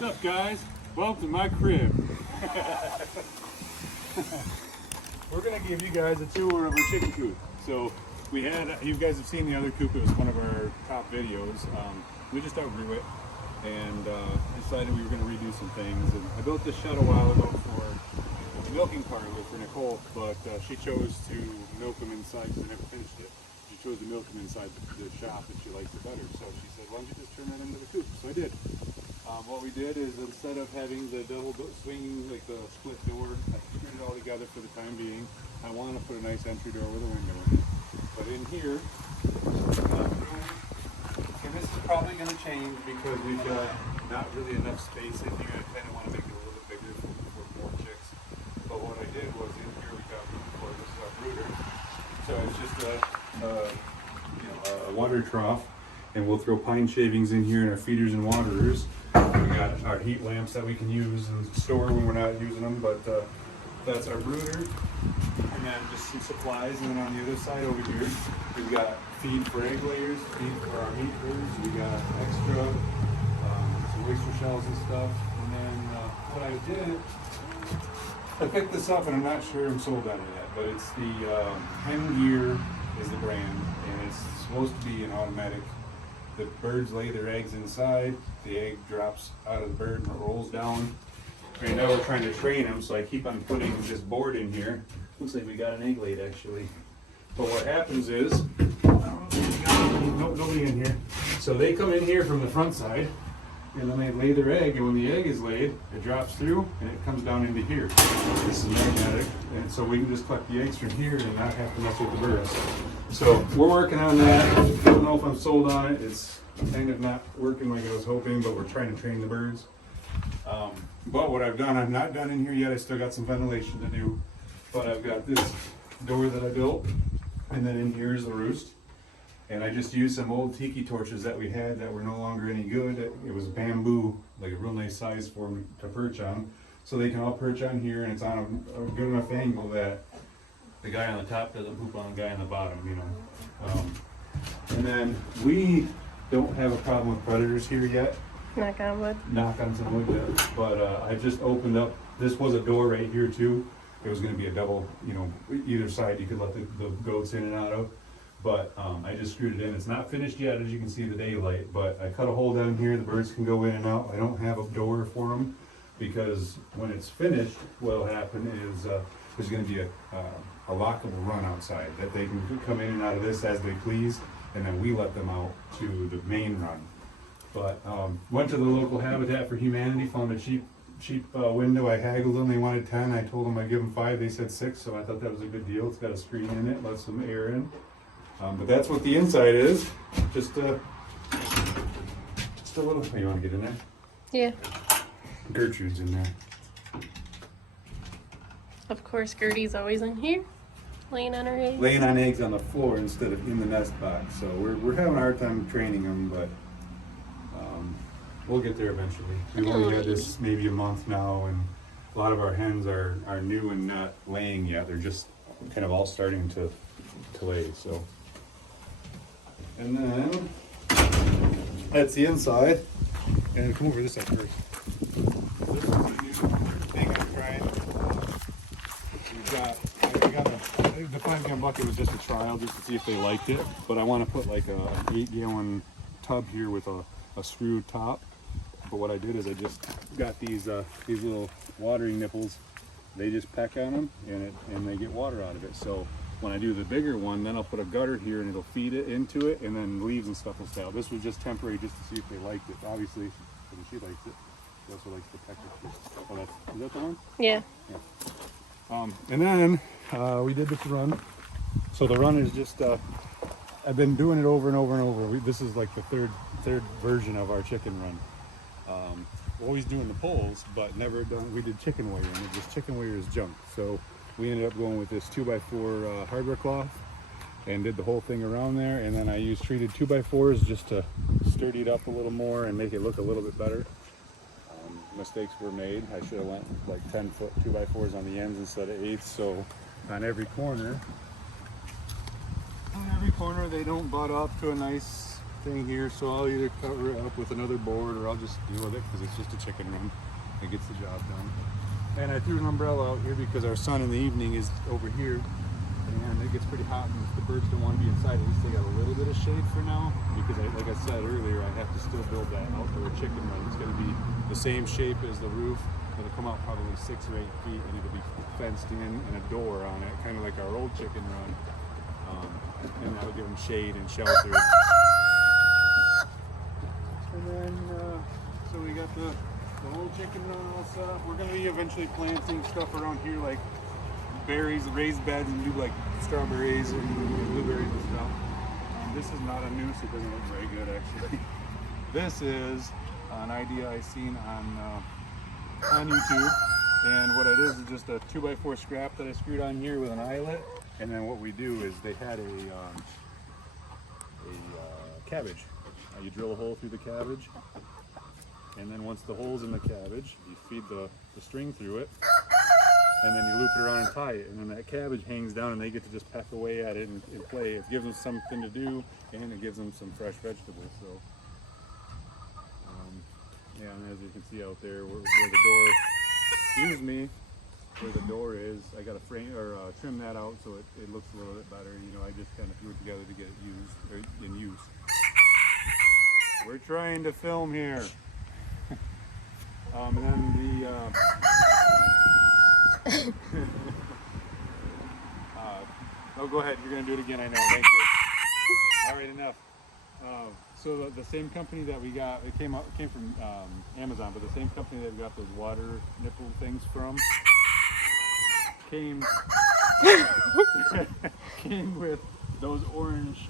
What's up, guys? Welcome to my crib. We're gonna give you guys a tour of our chicken coop. So we had, you guys have seen the other coop. It was one of our top videos. We just outgrew it and decided we were gonna redo some things. And I built this shed a while ago for the milking parlor for Nicole, but she chose to milk them inside because I never finished it. She chose to milk them inside the shop and she likes it better. So she said, why don't you just turn that into the coop? So I did. What we did is instead of having the double swinging, like the split door, I screwed it all together for the time being. I want to put a nice entry door with a window in it. But in here, and this is probably going to change because we've got not really enough space in here. I kind of want to make it a little bit bigger for more chicks. But what I did was in here we got room for this brooder. So it's just a water trough, and we'll throw pine shavings in here and our feeders and waterers. We got our heat lamps that we can use and store when we're not using them, but that's our brooder. And then just some supplies, and then on the other side over here, we've got feed for egg layers, feed for our meat birds. We got extra, some oyster shells and stuff. And then what I did, I picked this up and I'm not sure I'm sold on it yet, but it's the Hen Gear is the brand, and it's supposed to be an automatic. The birds lay their eggs inside, the egg drops out of the bird and it rolls down. Right now we're trying to train them, so I keep on putting this board in here. Looks like we got an egg laid actually. But what happens is, nobody in here. So they come in here from the front side, and then they lay their egg, and when the egg is laid, it drops through and it comes down into here. This is magnetic, and so we can just collect the eggs from here and not have to mess with the birds. So we're working on that. I don't know if I'm sold on it. It's kind of not working like I was hoping, but we're trying to train the birds. But what I've done, I'm not done in here yet. I still got some ventilation to do. But I've got this door that I built, and then in here is the roost. And I just used some old tiki torches that we had that were no longer any good. It was bamboo, like a real nice size for them to perch on. So they can all perch on here, and it's on a good enough angle that the guy on the top doesn't poop on the guy on the bottom, you know. And then we don't have a problem with predators here yet. Knock on wood. Knock on some wood yet. But I just opened up, this was a door right here too. It was gonna be a double, you know, either side you could let the goats in and out of. But I just screwed it in. It's not finished yet, as you can see the daylight, but I cut a hole down here. The birds can go in and out. I don't have a door for them because when it's finished, what'll happen is there's gonna be a lockable run outside that they can come in and out of this as they please, and then we let them out to the main run. But went to the local Habitat for Humanity, found a cheap window. I haggled them. They wanted 10. I told them I'd give them 5. They said 6, so I thought that was a good deal. It's got a screen in it, lets some air in. But that's what the inside is. Just a little. You want to get in there? Yeah. Gertrude's in there. Of course, Gertie's always in here, laying on her eggs. Laying on eggs on the floor instead of in the nest box. So we're having a hard time training them, but we'll get there eventually. We've only had this maybe a month now, and a lot of our hens are new and not laying yet. They're just kind of all starting to lay. So, and then that's the inside. And come over this side first. This is a new thing I'm trying. The 5-gallon bucket was just a trial, just to see if they liked it. But I want to put like an 8-gallon tub here with a screw top. But what I did is I just got these little watering nipples. They just peck on them, and they get water out of it. So when I do the bigger one, then I'll put a gutter here, and it'll feed it into it, and then leaves and stuff will stay out. This was just temporary, just to see if they liked it. Obviously, she likes it. She also likes the pecker. Oh, is that the one? Yeah. And then we did this run. So the run is just, I've been doing it over and over and over. This is like the third version of our chicken run. Always doing the poles, but never done, we did chicken wire, and just chicken wire is junk. So we ended up going with this 2x4 hardware cloth and did the whole thing around there. And then I used treated 2x4s just to sturdy it up a little more and make it look a little bit better. Mistakes were made. I should have went like 10-foot 2x4s on the ends instead of 8s. So on every corner they don't butt up to a nice thing here, so I'll either cover it up with another board or I'll just deal with it because it's just a chicken run. It gets the job done. And I threw an umbrella out here because our sun in the evening is over here and it gets pretty hot and if the birds don't want to be inside, at least they got a little bit of shade for now because like I said earlier, I have to still build that outdoor chicken run. It's going to be the same shape as the roof. It'll come out probably 6 or 8 feet and it'll be fenced in and a door on it, kind of like our old chicken run. And that'll give them shade and shelter. And then, so we got the whole chicken run all set up. We're going to be eventually planting stuff around here like berries, raised beds, and do like strawberries and blueberries and stuff. This is not a noose, it doesn't look very good actually. This is an idea I seen on YouTube, and what it is just a 2x4 scrap that I screwed on here with an eyelet, and then what we do is they had a cabbage. You drill a hole through the cabbage, and then once the hole's in the cabbage, you feed the string through it, and then you loop it around and tie it, and then that cabbage hangs down and they get to just peck away at it and play. It gives them something to do, and it gives them some fresh vegetables. So yeah, and as you can see out there where the door, excuse me, where the door is, I got to frame or trim that out so it looks a little bit better. You know, I just kind of threw it together to get it used or in use. We're trying to film here. And then oh, go ahead. You're gonna do it again. I know. Thank you. All right, enough. So the same company that we got, it came from Amazon, but the same company that we got those water nipple things from came with those orange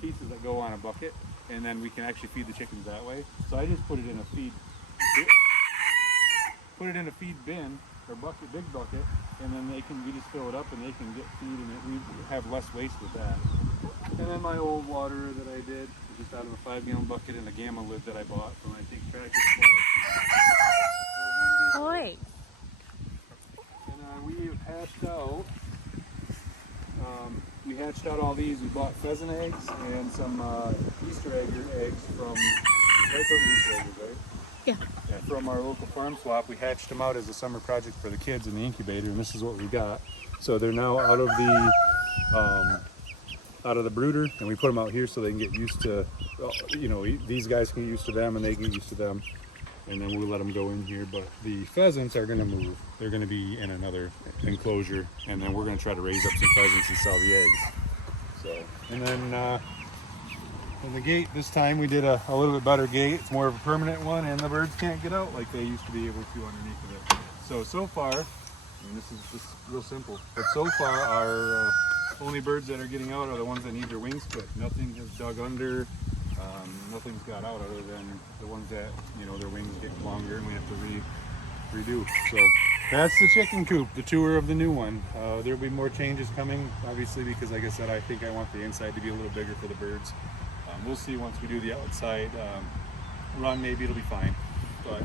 pieces that go on a bucket, and then we can actually feed the chickens that way. So I just put it in a feed bin or bucket, big bucket, and then we just fill it up and they can get feed, and we have less waste with that. And then my old water that I did, just out of a 5-gallon bucket and a gamma lid that I bought from I think Tractor Supply. Boy. And we hatched out all these. We bought pheasant eggs and some Easter eggs from Easter eggs, right? Yeah. Yeah, from our local farm swap. We hatched them out as a summer project for the kids in the incubator, and this is what we got. So they're now out of the brooder, and we put them out here so they can get used to, you know, these guys can get used to them and they get used to them, and then we'll let them go in here. But the pheasants are going to move. They're going to be in another enclosure, and then we're going to try to raise up some pheasants and sell the eggs. So, and then in the gate this time we did a little bit better gate. It's more of a permanent one, and the birds can't get out like they used to be able to underneath of it. So far, and this is just real simple, but so far our only birds that are getting out are the ones that need their wings clipped. Nothing has dug under, nothing's got out other than the ones that, you know, their wings get longer and we have to redo. So that's the chicken coop, the tour of the new one. There'll be more changes coming, obviously, because like I said, I think I want the inside to be a little bigger for the birds. We'll see once we do the outside run, maybe it'll be fine. But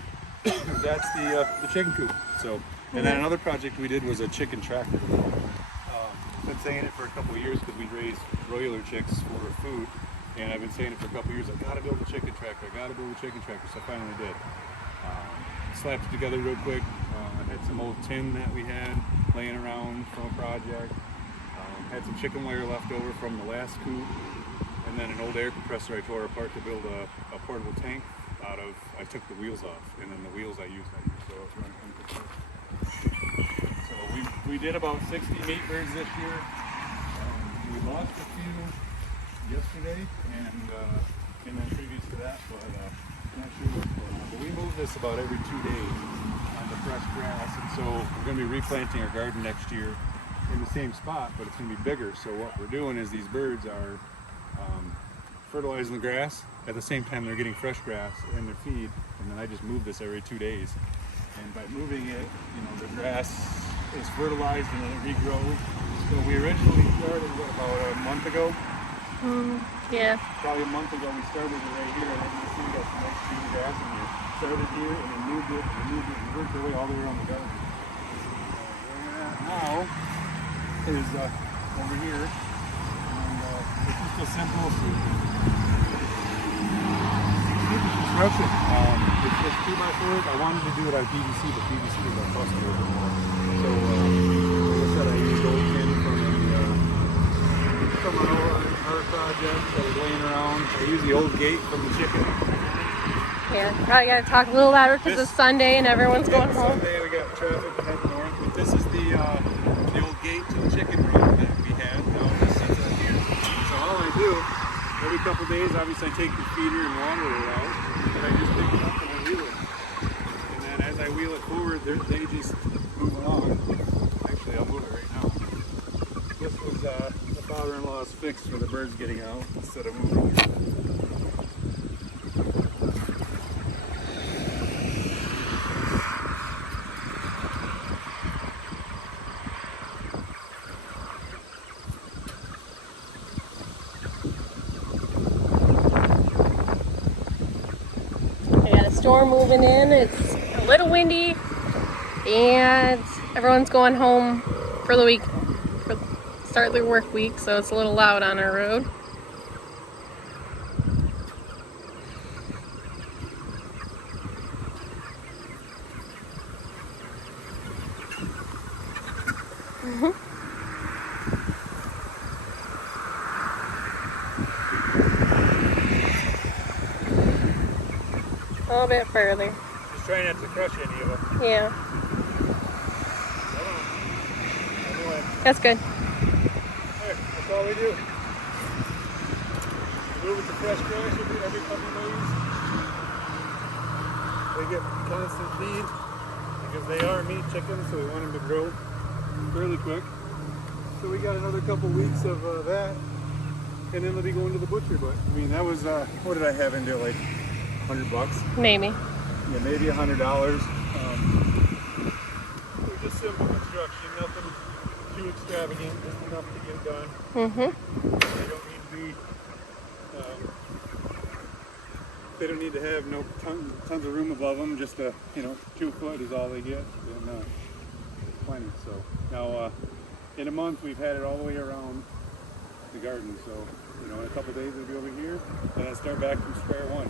that's the chicken coop. So, and then another project we did was a chicken tractor. Been saying it for a couple of years because we raise broiler chicks for food, and I've been saying it for a couple of years. I gotta build a chicken tractor. So I finally did. Slapped it together real quick. I had some old tin that we had laying around from a project. Had some chicken wire left over from the last coop, and then an old air compressor I tore apart to build a portable tank out of. I took the wheels off, and then the wheels I used. So it's running. So we did about 60 meat birds this year. We lost a few yesterday, and then previous to that, but not sure what's going on. But we move this about every 2 days on the fresh grass, and so we're going to be replanting our garden next year in the same spot, but it's going to be bigger. So what we're doing is these birds are fertilizing the grass at the same time they're getting fresh grass in their feed, and then I just move this every 2 days. And by moving it, you know, the grass is fertilized and then it regrows. So we originally started, about a month ago? Yeah. Probably a month ago we started it right here, and then you see we got some nice green grass in here. Started here and then moved it, and worked our way all the way around the garden. Where we're at now is over here, and it's just a simple construction. It's just 2x4s. I wanted to do it on PVC, but PVC was on bust a little bit more. So, like I said, I used old tin from our project that was laying around. I used the old gate from the chicken. Yeah, probably gotta talk a little louder because it's Sunday and everyone's going home. Sunday we got traffic heading north, but this is the old gate to the chicken run that we had. Now this sits right here. So all I do every couple days, obviously I take the feeder and water it out, and I just pick it up and I wheel it. And then as I wheel it forward, they just move along. Actually, I'll move it right now. This was the father-in-law's fix for the birds getting out instead of moving. Storm moving in. It's a little windy and everyone's going home for the week, for start their work week, so it's a little loud on our road. A little bit further. Just trying not to crush any of them. Yeah. Anyway, That's good. alright, that's all we do. We move it to fresh grass every couple of days. They get constant feed because they are meat chickens, so we want them to grow fairly quick. So we got another couple weeks of that, and then they'll be going to the butcher. But I mean, that was what did I have into it, like $100? Maybe. Yeah, maybe $100. Just simple construction, nothing too extravagant, just enough to get done. They don't need to be. They don't need to have tons of room above them. Just 2 foot is all they get, and plenty. So now, in a month, we've had it all the way around the garden. So in a couple days it'll be over here, and I'll start back from square one.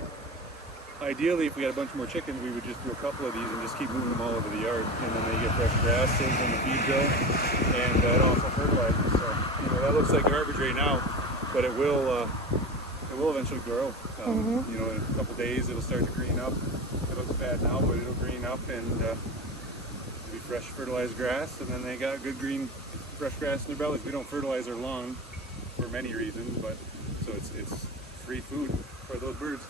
Ideally, if we had a bunch more chickens, we would just do a couple of these and just keep moving them all over the yard, and then they get fresh grasses and the feed bill, and it also fertilizes. So that looks like garbage right now, but it will eventually grow. In a couple days it'll start to green up. It looks bad now, but it'll green up and it'll be fresh fertilized grass, and then they got good green fresh grass in their bellies. We don't fertilize their lawn for many reasons, but so it's free food for those birds.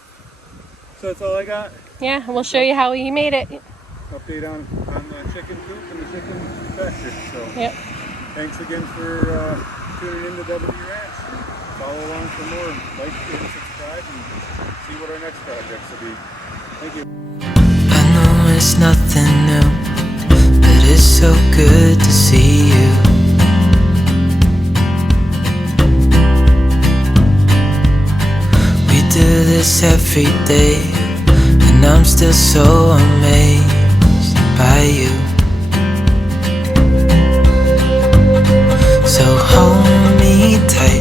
So that's all I got. Yeah, we'll show you how we made it. Update on the chicken coop and the chicken factory. So Yep. Thanks again for tuning in to W Ranch. Follow along for more. Like, share, subscribe, and see what our next projects will be. Thank you. I know it's nothing new, but it's so good to see you. We do this every day, and I'm still so amazed by you. So hold me tight.